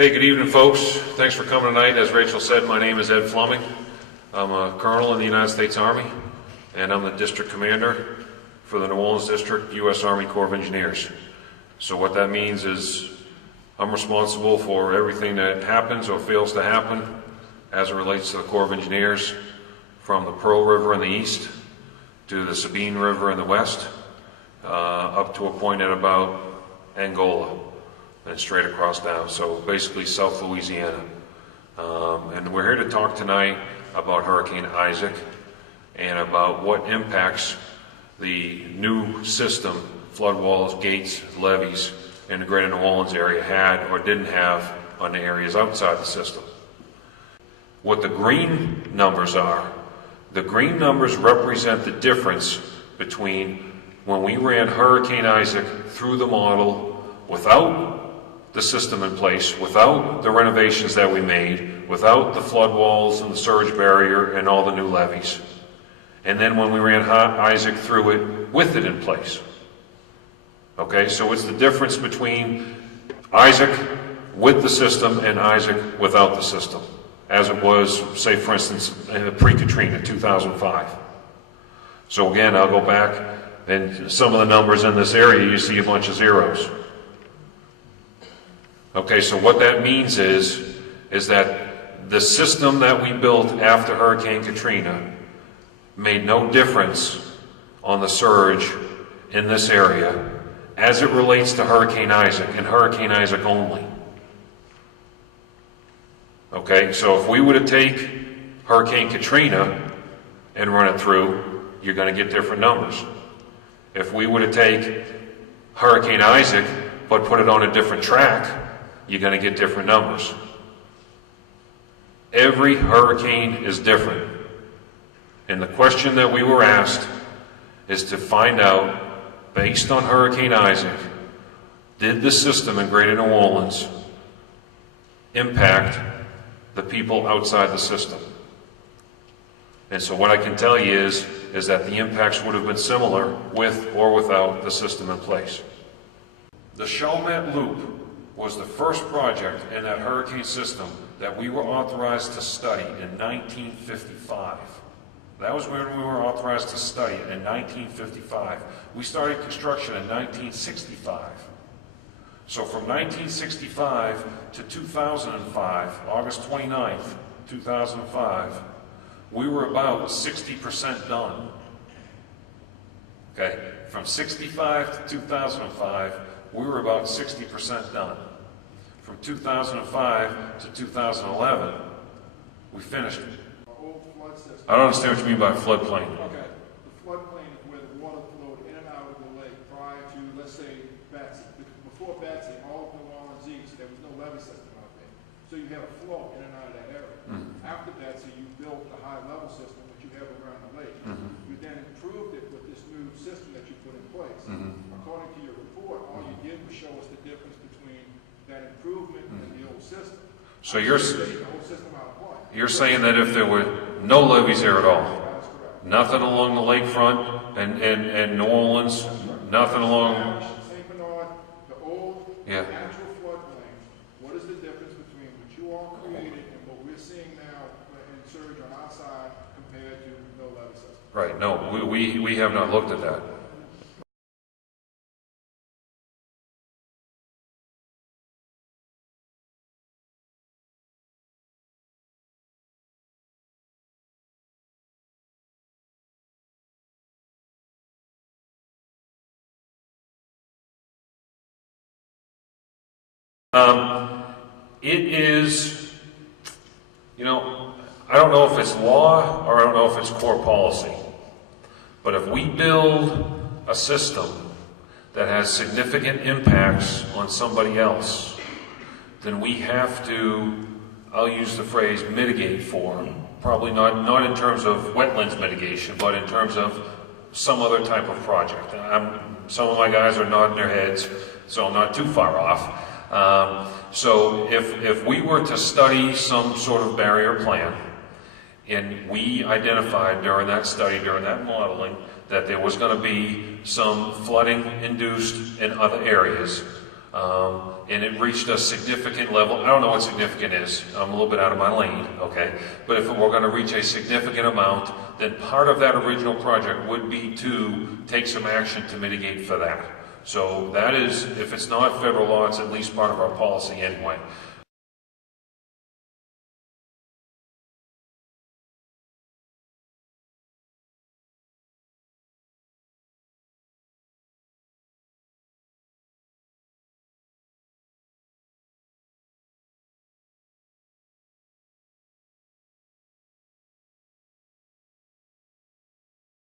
Okay, good evening, folks. Thanks for coming tonight. As Rachel said, my name is Ed Fleming. I'm a colonel in the United States Army, and I'm the district commander for the New Orleans District, U.S. Army Corps of Engineers. So what that means is I'm responsible for everything that happens or fails to happen as it relates to the Corps of Engineers, from the Pearl River in the east to the Sabine River in the west, up to a point at about Angola and straight across down. So basically South Louisiana. And we're here to talk tonight about Hurricane Isaac and about what impacts the new system, flood walls, gates, levees in the greater New Orleans area had or didn't have on the areas outside the system. What the green numbers are, the green numbers represent the difference between when we ran Hurricane Isaac through the model without the system in place, without the renovations that we made, without the flood walls and the surge barrier and all the new levees. And then when we ran Isaac through it with it in place. Okay, so it's the difference between Isaac with the system and Isaac without the system, as it was, say, for instance, pre-Katrina, 2005. So again, I'll go back, and some of the numbers in this area, you see a bunch of zeros. Okay, so what that means is that the system that we built after Hurricane Katrina made no difference on the surge in this area as it relates to Hurricane Isaac and Hurricane Isaac only. Okay, so if we were to take Hurricane Katrina and run it through, you're going to get different numbers. If we were to take Hurricane Isaac but put it on a different track, you're going to get different numbers. Every hurricane is different. And the question that we were asked is to find out, based on Hurricane Isaac, did the system in greater New Orleans impact the people outside the system? And so what I can tell you is that the impacts would have been similar with or without the system in place. The Chalmette Loop was the first project in that hurricane system that we were authorized to study in 1955. That was when we were authorized to study it, in 1955. We started construction in 1965. So from 1965 to 2005, August 29th, 2005, we were about 60% done. Okay, from 65 to 2005, we were about 60% done. From 2005 to 2011, we finished it. I don't understand what you mean by floodplain. Okay, the floodplain is where the water flowed in and out of the lake prior to, let's say, Betsy. Before Betsy, all of New Orleans East, there was no levee system out there. So you had a flow in and out of that area. Mm-hmm. After Betsy, you built the high-level system that you have around the lake. Mm-hmm. You then improved it with this new system that you put in place. Mm-hmm. According to your report, all you did was show us the difference between that improvement and the old system. So you're saying that if there were no levees there at all, nothing along the lakefront and New Orleans, nothing along St. Bernard, the old natural floodplain, what is the difference between what you all created and what we're seeing now in surge on our side compared to no levee system? Right, no, we have not looked at that. It is, I don't know if it's law or I don't know if it's core policy, but if we build a system that has significant impacts on somebody else, then we have to, I'll use the phrase mitigate for them. Probably not in terms of wetlands mitigation, but in terms of some other type of project. Some of my guys are nodding their heads, so I'm not too far off. So if we were to study some sort of barrier plan, and we identified during that study, during that modeling, that there was going to be some flooding induced in other areas, And it reached a significant level. I don't know what significant is. I'm a little bit out of my lane, okay? But if it were going to reach a significant amount, then part of that original project would be to take some action to mitigate for that. So that is, if it's not federal law, it's at least part of our policy anyway.